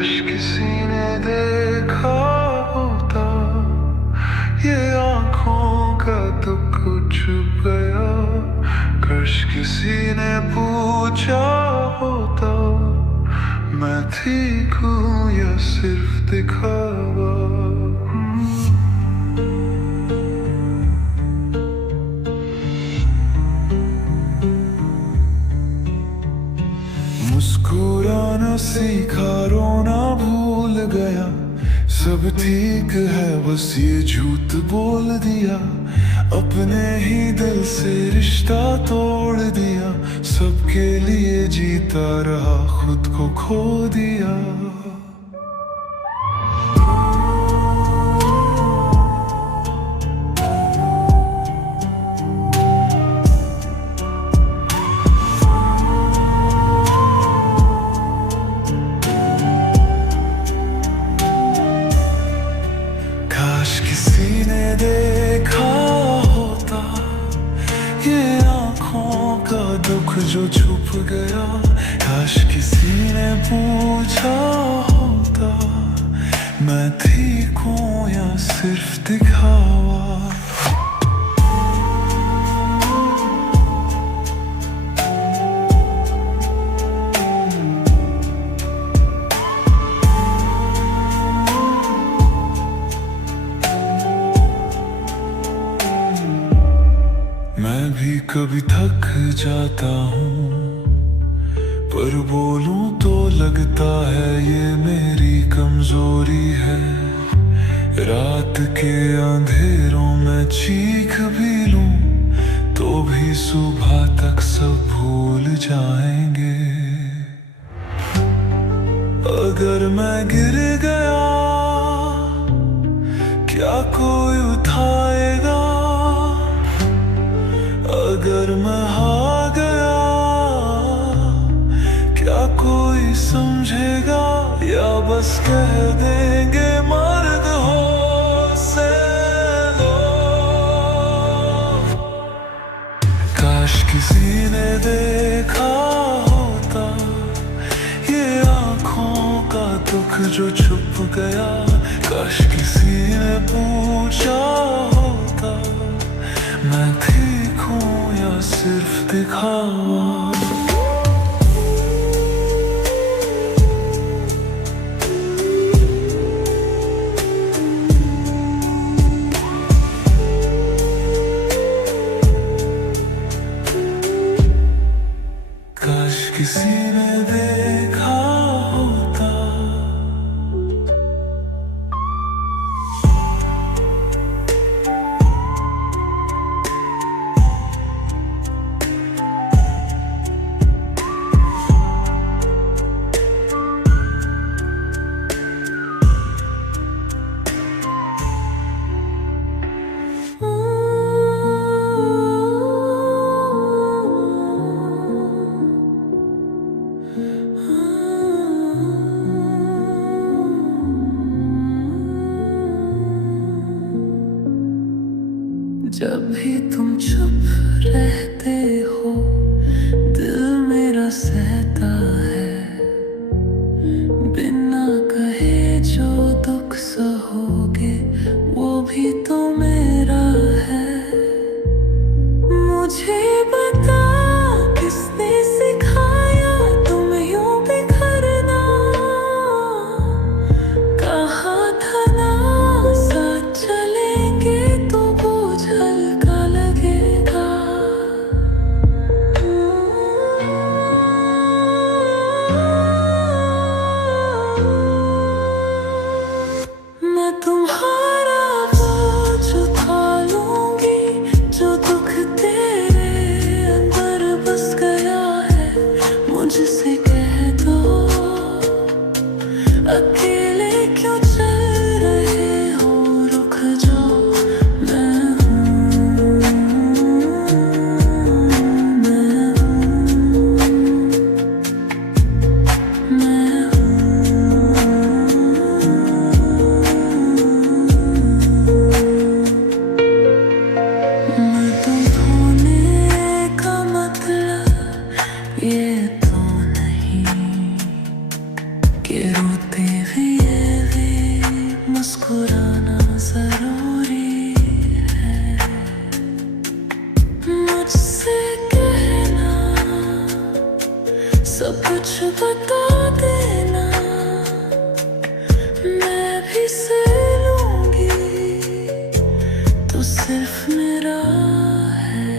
काश किसी ने देखा होता ये आंखों का दुख छुप गया। काश किसी ने पूछा होता मैं ठीक हूँ या सिर्फ दिखावा। मुस्कुराना सीखा रोना भूल गया। सब ठीक है बस ये झूठ बोल दिया। अपने ही दिल से रिश्ता तोड़ दिया। सबके लिए जीता रहा खुद को खो दिया। काश किसी ने देखा होता ये आंखों का दुख जो छुप गया। काश किसी ने पूछा होता मैं ठीक हूँ या सिर्फ दिखावा। मैं भी कभी थक जाता हूँ पर बोलूं तो लगता है ये मेरी कमजोरी है। रात के अंधेरों में चीख भी लूं तो भी सुबह तक सब भूल जाएंगे। अगर मैं गिर गया क्या कोई उठाएगा। अगर मैं हार गया क्या कोई समझेगा। या बस कह देंगे मर्द हो से लो। काश किसी ने देखा होता ये आंखों का दुख जो छुप गया। काश किसी ने पूछा होता मैं ठीक हूँ या सिर्फ दिखावा। काश किसी ने देखा होता। जब भी तुम चुप रहते हो दिल मेरा सहता है। बिना कहे जो दुख सहोगे वो भी तो मेरा है। मुझे बता किसने सिखाया तुम यूं बिखरना। कहा था ना साथ चलेंगे तो बोझ हल्का लगेगा। मैं तुम्हारा बोझ उठा लूंगी जो दुख तेरे अंदर बस गया है। मुझसे कह दो अकेले क्यों चल रहे हो रुक जाओ। मैं हूँ, मैं तुम होने का मतलब ये तो नहीं कि रोते हुए मुस्कुराना जरूरी है। मुझसे कहना, सब कुछ बता देना, मैं भी से लूंगी तो सिर्फ मेरा है।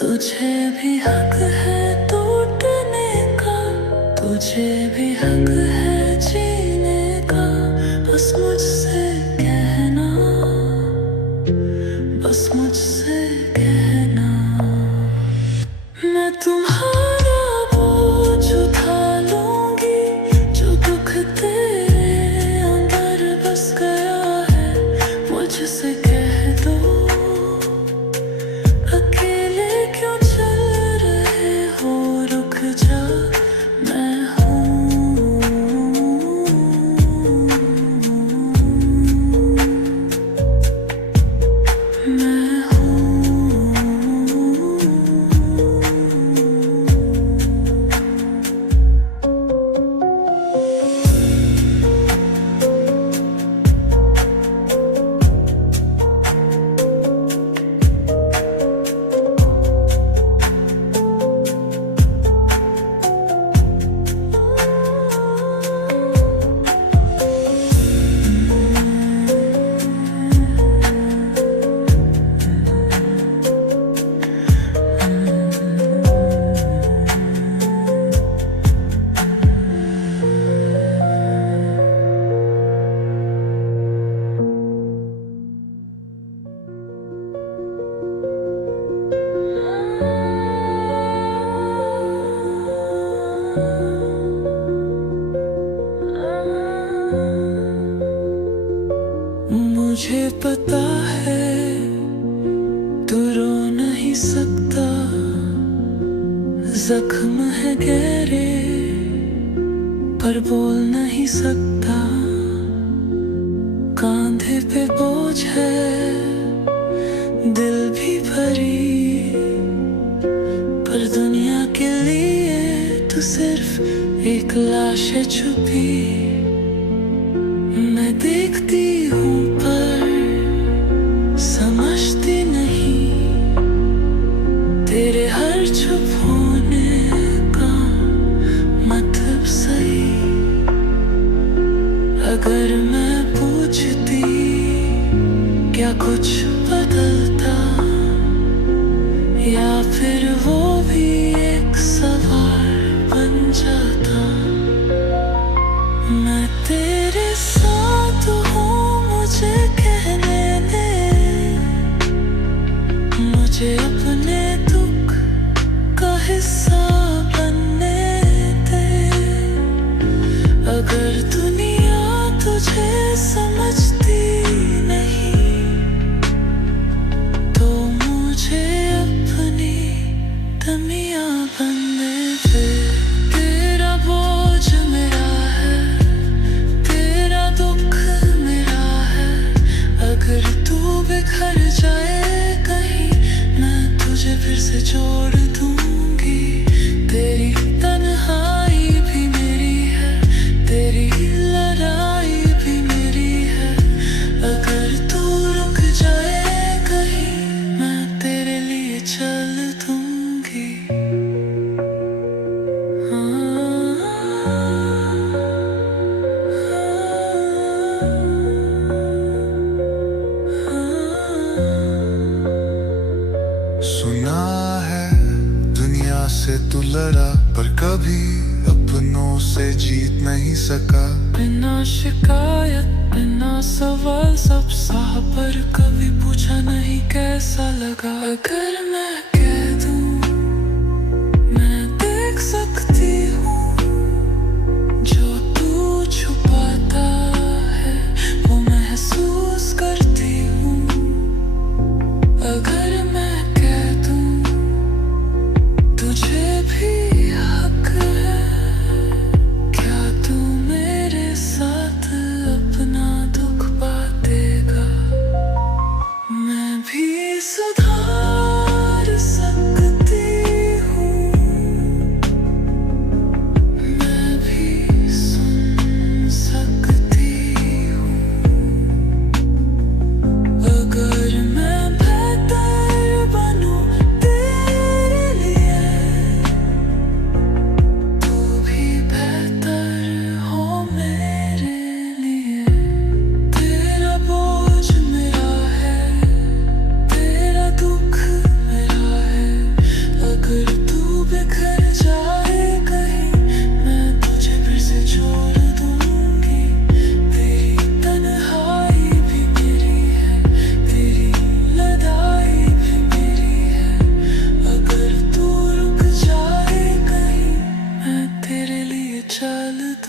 तुझे भी हक है टूटने का, तुझे भी हक है जीने का। बस मुझसे कहना, बस मुझसे कहना, मैं तुम्हारा बोझ उठा लूंगी। जो दुख तेरे अंदर बस गया है, मुझसे कह दो। अकेले क्यों चल रहे हो, रुक जा, मैं मुझे पता है तू रो नहीं सकता। जख्म है गहरे पर बोल नहीं सकता। कांधे पे बोझ है, दिल भी भरी, पर दुनिया के लिए तू सिर्फ एक लाश है छुपी। मैं देखती हूँ पर समझती नहीं, तेरे हर चुप होने का मतलब सही। अगर मैं पूछती क्या कुछ बदलता, या फिर वो भी एक सवाल बन जाता। मैं तेरे साथ हूँ, मुझे कहने दे, मुझे अपने दुख का हिस्सा बनने दे। अगर दुनिया तुझे समझती नहीं, तो मुझे अपनी दुनिया बनने दे। तेरा बोझ मेरा है, तेरा दुख मेरा है। अगर तू बिखर जाए कहीं, मैं तुझे फिर से जोड़ दूंगी। तेरी तन्हाई भी मेरी है, तेरी लड़ाई भी मेरी है। अगर तू रुक जाए कहीं, मैं तेरे लिए चल दूंगी। सुना है दुनिया से तू लड़ा, पर कभी अपनों से जीत नहीं सका। बिना शिकायत बिना सवाल सब सहा, पर कभी पूछा नहीं कैसा लगा। अगर मैं कह दूं मैं देख सकती हूँ, जो तू छुपाता है वो महसूस करती हूँ। अगर मैं कह दूं तुझे भी हक है, क्या तू मेरे साथ अपना दुख बांटेगा? मैं भी सुधार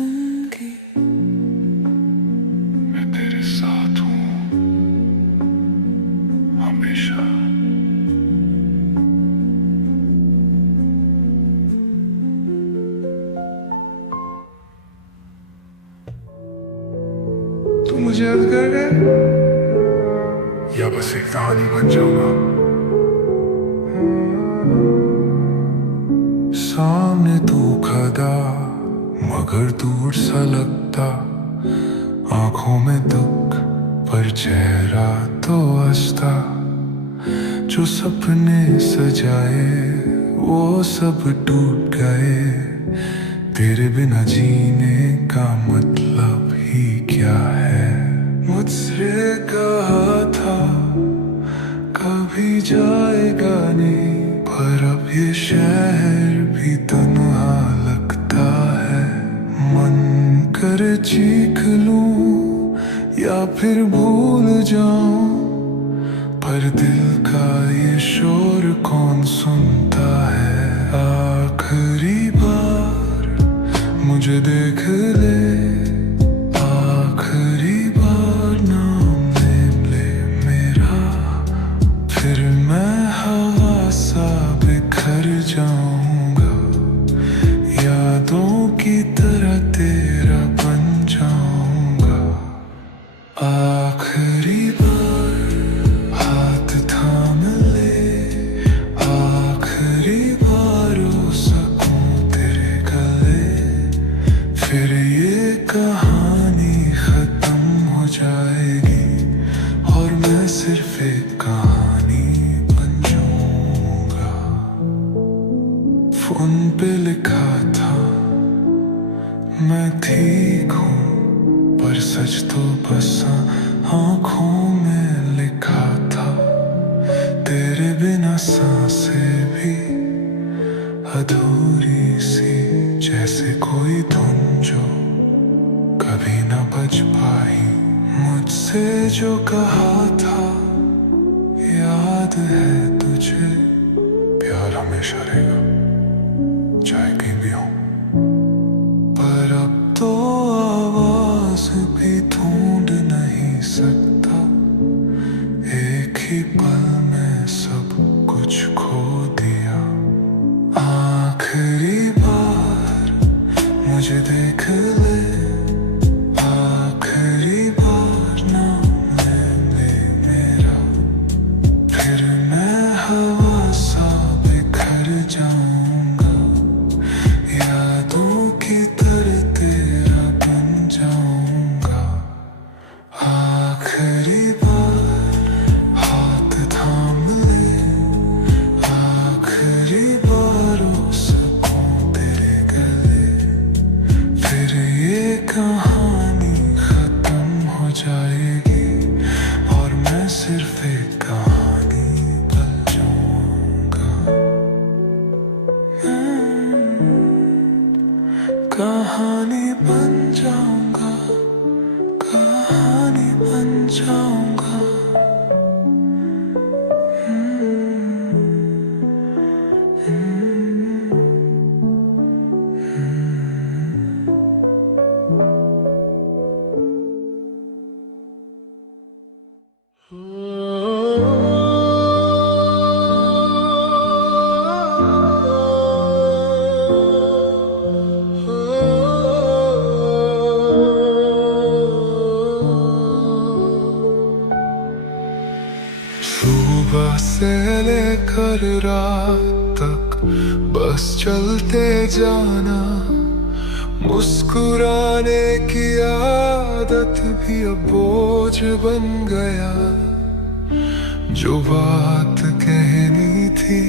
दूंगी। मैं तेरे साथ हूँ हमेशा। तू मुझे याद कर गए या बस एक कहानी बन जाऊंगा। सामने तू खड़ा मगर दूर सा लगता, आंखों में दुख पर चेहरा तो हंसता। जो सपने सजाए वो सब टूट गए, तेरे बिना जीने का मतलब ही क्या है। मुझसे कहा था कभी जाएगा नहीं, पर अब ये शहर भी तन्हा लगता है। मन कर चीख लूं या फिर भूल जाऊं, पर दिल का ये शोर कौन सुनता है। आखिरी बार मुझे देख ले, आखिरी बार नाम ले मेरा, फिर मैं हवा सा बिखर जाऊंगा। यादों की तरह तेरा बन जाऊंगा। आखिरी बार हाथ थाम ले, आखिरी बार हो सकूं तेरे गले, फिर ये कहानी खत्म हो जाएगी और मैं सिर्फ एक कहानी बन जाऊंगा। फोन पे लिखा था मैं ठीक हूँ, पर सच तो बस आंखों में लिखा था। तेरे बिना सांसें भी अधूरी सी, जैसे कोई धुन जो कभी न बज पाई। मुझसे जो कहा था याद है तुझे, प्यार हमेशा रहेगा चाहे कहीं भी हो। पर अब तो आवाज भी ढूंढ नहीं सकता, एक ही पल में सब कुछ खो दिया। आखिरी बार मुझे देख ले, आखिरी बार नाम ले मेरा, फिर मैं हवा सा बिखर जाऊंगा। यादों की तरह तेरा बन जाऊंगा। आखिरी बार हाथ थाम ले, आखिरी बार हो सकूं तेरे गले, फिर ये कहानी खत्म हो जाएगी और मैं सिर्फ एक कहानी बन जाऊंगा। कहानी बन जाऊंगा, कहानी बन जाऊंगा। सुबह से लेकर रात तक बस चलते जाना, मुस्कुराने की आदत भी अब बोझ बन गया। जो बात कहनी थी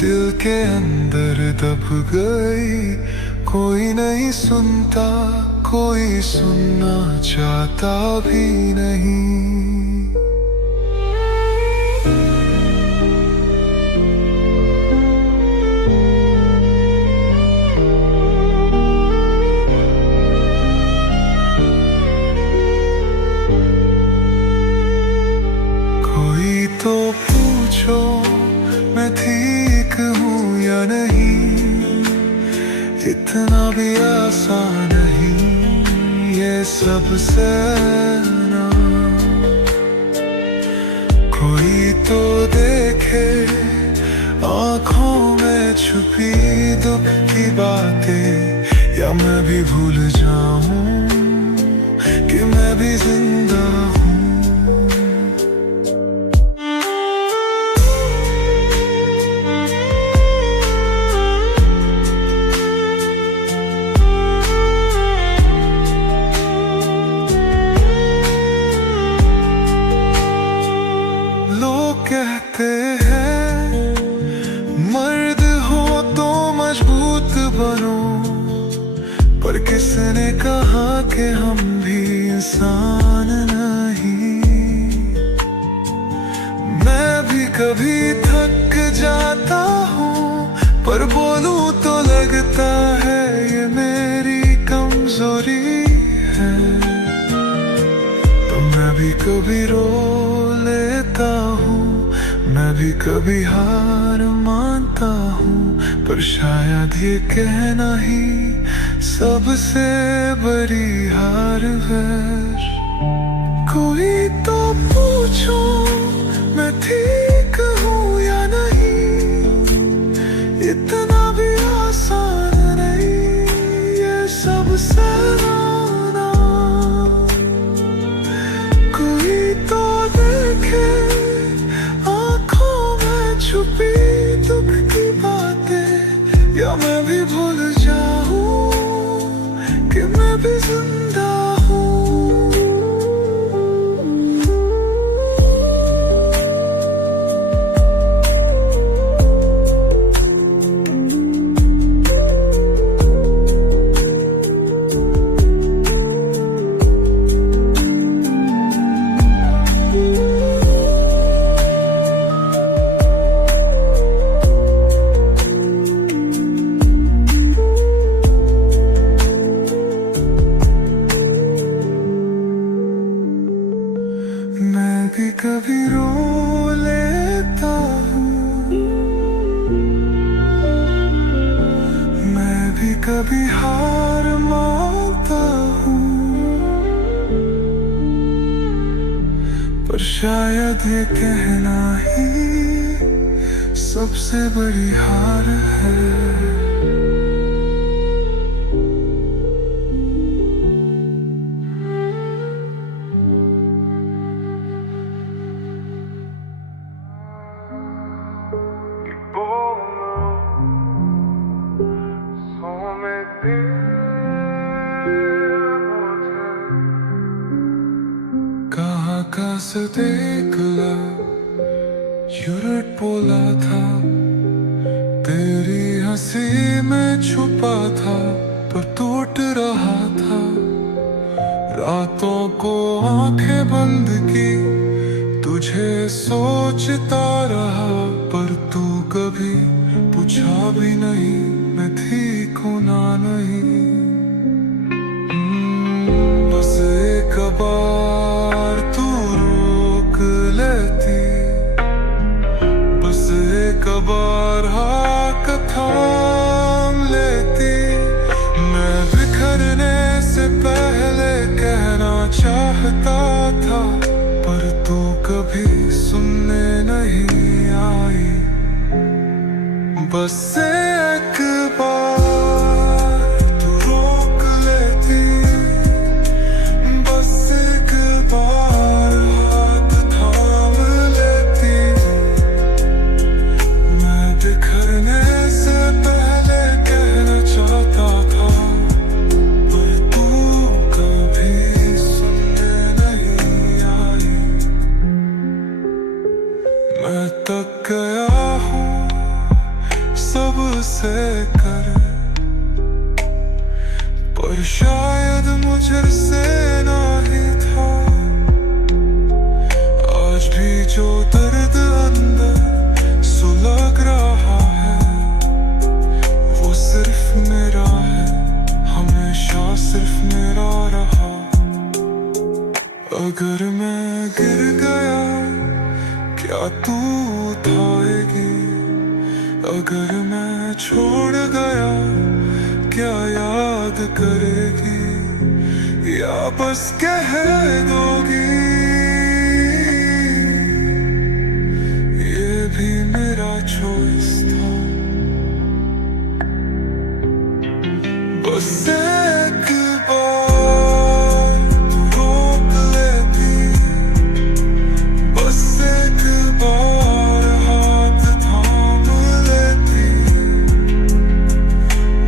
दिल के अंदर दब गई, कोई नहीं सुनता, कोई सुनना चाहता भी नहीं। तो पूछो मैं ठीक हूँ या नहीं, इतना भी आसान सबसे ना कोई तो देखे आँखों में छुपी दुख की बातें, या मैं भी भूल जाऊं कि मैं भी जिंदा हूँ। लोग कहते हैं मर्द हो तो मजबूत बनो, पर किसने कहा कि हम भी इंसान नहीं। मैं भी कभी थक जाता हूँ, पर बोलूं तो लगता है ये मेरी कमजोरी है। तो मैं भी कभी रो लेता हूँ, मैं भी कभी हार मानता हूँ, पर शायद ये कहना ही सबसे बड़ी हार है। कोई तो पूछो मैं ठीक हूँ या नहीं, इतना भी आसान नहीं ये सबसे रोना। कोई तो देखे आँखों में छुपी दुख की बातें, या मैं भी भूल जाऊं कि मैं भी जिंदा हूँ। मैं भी कभी रो लेता हूँ, मैं भी कभी हार मानता हूँ, पर शायद ये कहना ही सबसे बड़ी हार है। कहाँ से देख ला यूरट बोला था, तेरी हंसी में छुपा था पर टूट रहा था। रातों को आंखें बंद की तुझे सोचता रहा, पर तू कभी पूछा भी नहीं मैं ठीक हूं ना नहीं। बस एक बार तू रोक लेती, बस एक बार हाथ थाम लेती। मैं बिखरने से पहले कहना चाहता था, पर तू कभी सुनने नहीं आई। बस एक बार तू रोक लेती, बस एक बार हाथ थाम लेती। मैं बिखरने से पहले कहना चाहता था, पर तू कभी सुनने नहीं आई। मैं तक गया हूँ सबसे कर, पर शायद मुझसे ना ही था। आज भी जो दर्द अंदर सुलग रहा है, वो सिर्फ मेरा है, हमेशा सिर्फ मेरा रहा। अगर मैं गिर गया क्या तू उठाएगी, अगर मैं छोड़ गया क्या याद करेगी। या बस कह दोगी ये भी मेरा चॉइस था। बस एक बार तू रोक लेती, बस एक बार हाथ थाम लेती,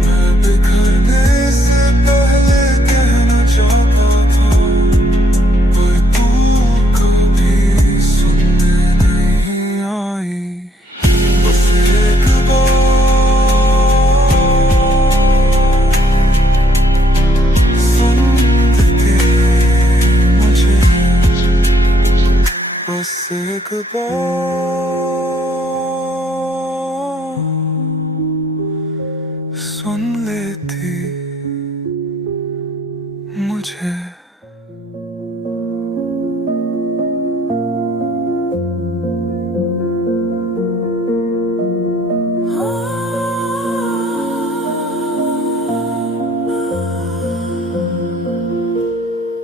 मैं बिखरने से पहले कहना चाहता था, पर तू कभी सुनने नहीं आई। बस एक बस एक बार सुन लेती मुझे।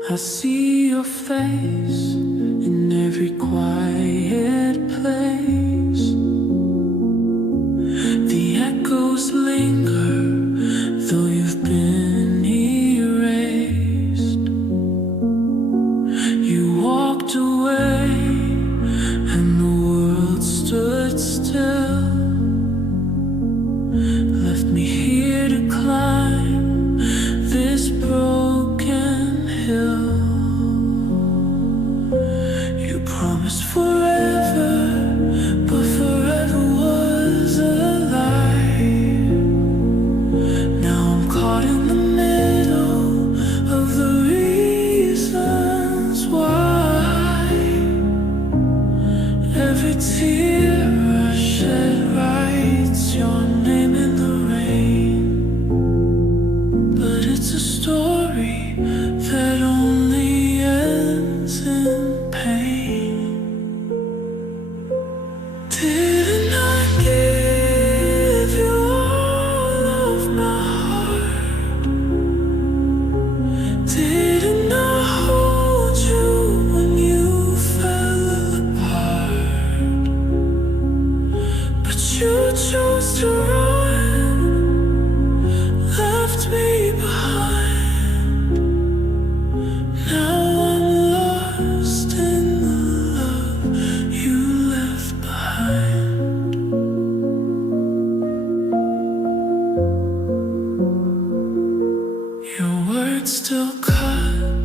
I see your face in every quiet place. The echoes linger, though you've been erased. You walked away, and the world stood still. Left me here to climb this broken hill. Promised forever, but forever was a lie. Now I'm caught in the middle of the reasons why. Every tear I shed writes your name in the rain. But it's a story that only ends in pain. Didn't I give you all of my heart? Didn't I hold you when you fell apart? But you chose to run, left me behind. Now I'm lost in the love you left behind. Your words still cut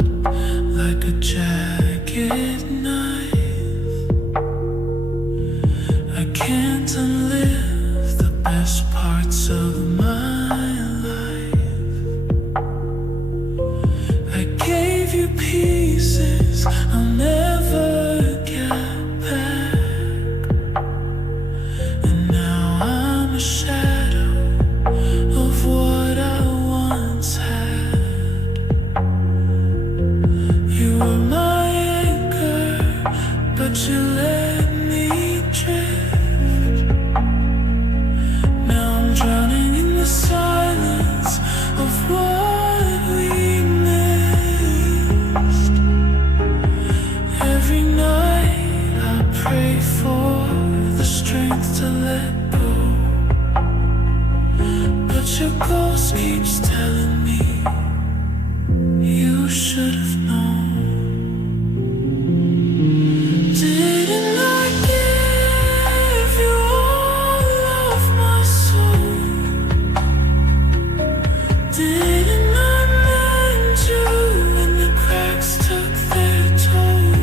like a jagged knife. I can't unlive the best parts of my life. I gave you pieces I'll never get back, and now I'm a shadow of what I once had. You were my anchor, but you let me drift. Now I'm drowning in the silence of what we missed. Every night I pray for the strength to let go, but your ghost keeps telling me you should have known. Didn't I give you all of my soul? Didn't I mend you when the cracks took their toll?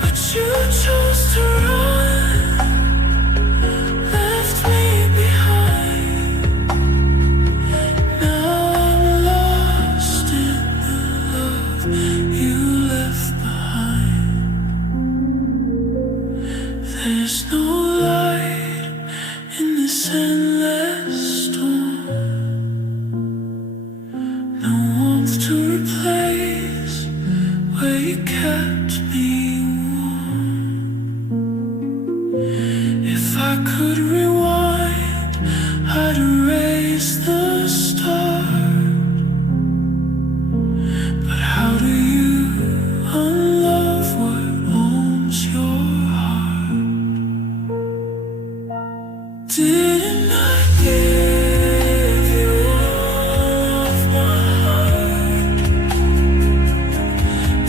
But you chose to run, left me behind. Now I'm lost in Didn't I give you all of my heart?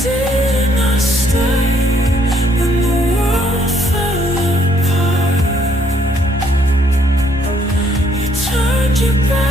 Didn't I stay when the world fell apart? You turned your back.